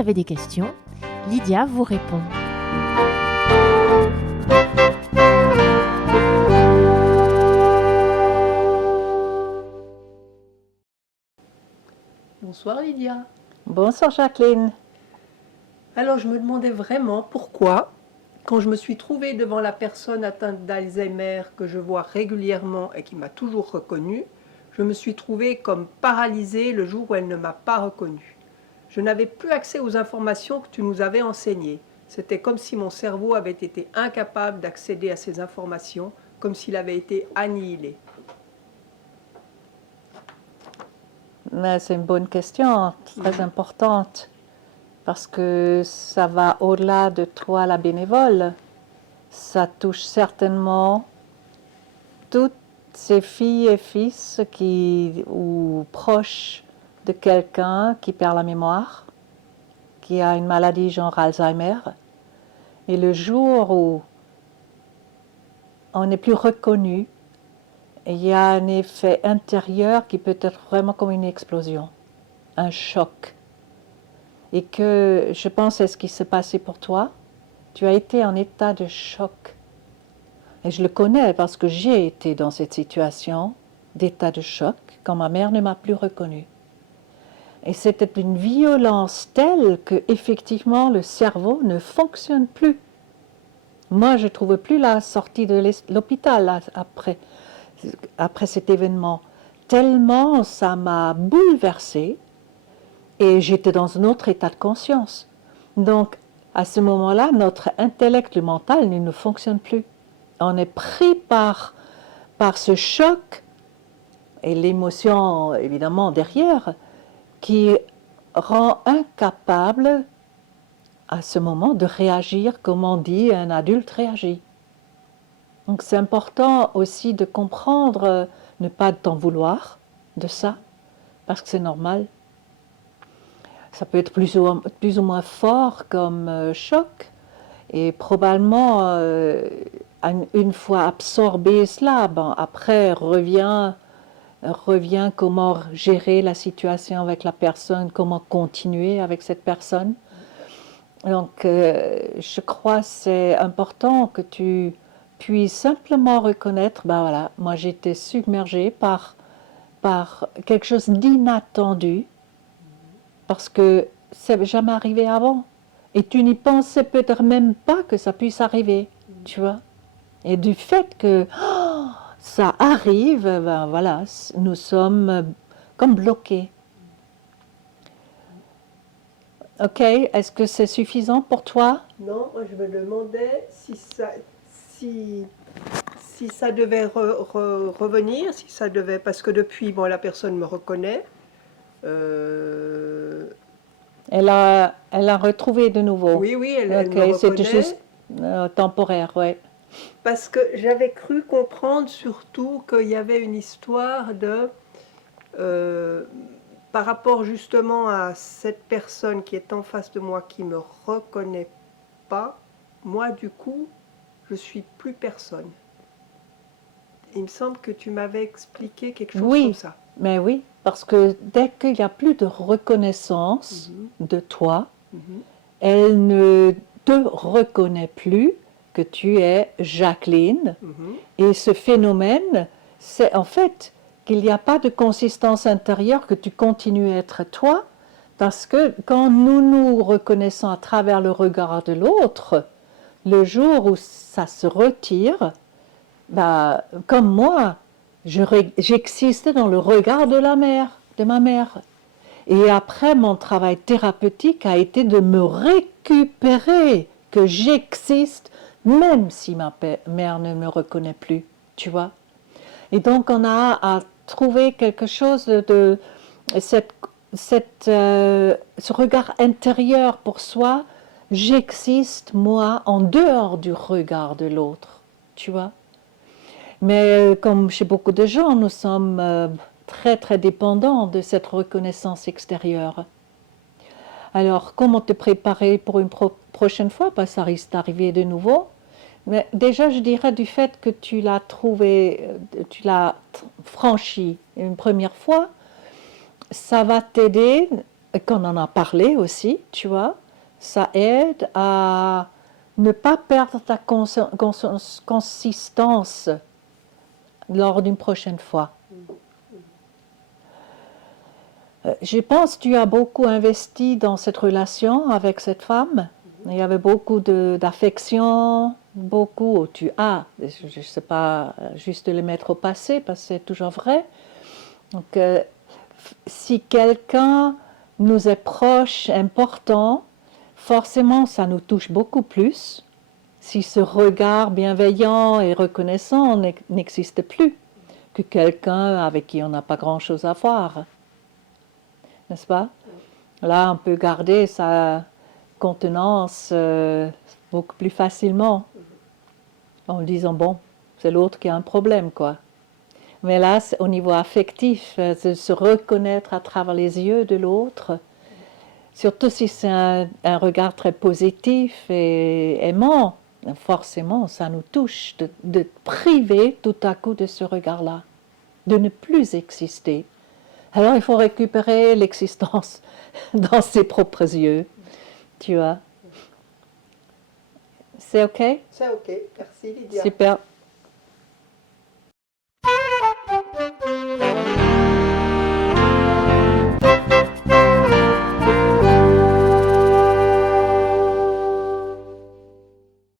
avez des questions, Lydia vous répond. Bonsoir Lydia. Bonsoir Jacqueline. Alors je me demandais vraiment pourquoi, quand je me suis trouvée devant la personne atteinte d'Alzheimer que je vois régulièrement et qui m'a toujours reconnue, je me suis trouvée comme paralysée le jour où elle ne m'a pas reconnue. Je n'avais plus accès aux informations que tu nous avais enseignées. C'était comme si mon cerveau avait été incapable d'accéder à ces informations, comme s'il avait été annihilé. C'est une bonne question, très importante, parce que ça va au-delà de toi, la bénévole. Ça touche certainement toutes ces filles et fils ou proches de quelqu'un qui perd la mémoire, qui a une maladie genre Alzheimer. Et le jour où on n'est plus reconnu, il y a un effet intérieur qui peut être vraiment comme une explosion, un choc. Et que je pense c'est ce qui s'est passé pour toi. Tu as été en état de choc. Et je le connais parce que j'ai été dans cette situation d'état de choc quand ma mère ne m'a plus reconnue. Et c'était une violence telle que effectivement le cerveau ne fonctionne plus. Moi, je ne trouvais plus la sortie de l'hôpital après cet événement. Tellement ça m'a bouleversée et j'étais dans un autre état de conscience. Donc, à ce moment-là, notre intellect, le mental, ne fonctionne plus. On est pris par ce choc et l'émotion, évidemment, derrière, qui rend incapable à ce moment de réagir comme on dit un adulte réagit. Donc c'est important aussi de comprendre, ne pas t'en vouloir de ça, parce que c'est normal. Ça peut être plus ou moins fort comme choc, et probablement, une fois absorbé cela, après revient comment gérer la situation avec la personne, comment continuer avec cette personne. Donc, je crois que c'est important que tu puisses simplement reconnaître, voilà, moi j'ai été submergée par quelque chose d'inattendu, parce que ça n'est jamais arrivé avant. Et tu n'y pensais peut-être même pas que ça puisse arriver, tu vois. Et du fait que ça arrive, voilà, nous sommes comme bloqués. Ok, est-ce que c'est suffisant pour toi? Non, je me demandais si ça devait revenir, si ça devait, parce que depuis, la personne me reconnaît. Elle a retrouvé de nouveau. Oui, elle me reconnaît. C'est juste temporaire, oui. Parce que j'avais cru comprendre surtout qu'il y avait une histoire par rapport justement à cette personne qui est en face de moi qui ne me reconnaît pas, moi du coup, je suis plus personne. Il me semble que tu m'avais expliqué quelque chose comme ça. Mais oui, parce que dès qu'il n'y a plus de reconnaissance de toi, elle ne te reconnaît plus que tu es Jacqueline. Et ce phénomène, c'est en fait qu'il n'y a pas de consistance intérieure, que tu continues à être toi, parce que quand nous nous reconnaissons à travers le regard de l'autre, le jour où ça se retire, comme moi, j'existais dans le regard de ma mère. Et après, mon travail thérapeutique a été de me récupérer, que j'existe, même si ma mère ne me reconnaît plus, tu vois. Et donc, on a à trouver quelque chose de ce regard intérieur pour soi. J'existe, moi, en dehors du regard de l'autre, tu vois. Mais comme chez beaucoup de gens, nous sommes très très dépendants de cette reconnaissance extérieure. Alors, comment te préparer pour une prochaine fois? Ça risque d'arriver de nouveau. Mais déjà, je dirais du fait que tu l'as trouvé, tu l'as franchi une première fois, ça va t'aider et qu'on en a parlé aussi, tu vois, ça aide à ne pas perdre ta consistance lors d'une prochaine fois. Je pense que tu as beaucoup investi dans cette relation avec cette femme. Il y avait beaucoup d'affection, beaucoup, tu as, je ne sais pas juste le mettre au passé parce que c'est toujours vrai. Donc, si quelqu'un nous est proche, important, forcément ça nous touche beaucoup plus. Si ce regard bienveillant et reconnaissant n'existe plus que quelqu'un avec qui on n'a pas grand-chose à voir. N'est-ce pas? Là, on peut garder sa contenance beaucoup plus facilement en disant, bon, c'est l'autre qui a un problème, quoi. Mais là, au niveau affectif, de se reconnaître à travers les yeux de l'autre, surtout si c'est un regard très positif et aimant, forcément, ça nous touche de priver tout à coup de ce regard-là, de ne plus exister. Alors, il faut récupérer l'existence dans ses propres yeux, tu vois. C'est OK? C'est OK. Merci Lydia. Super.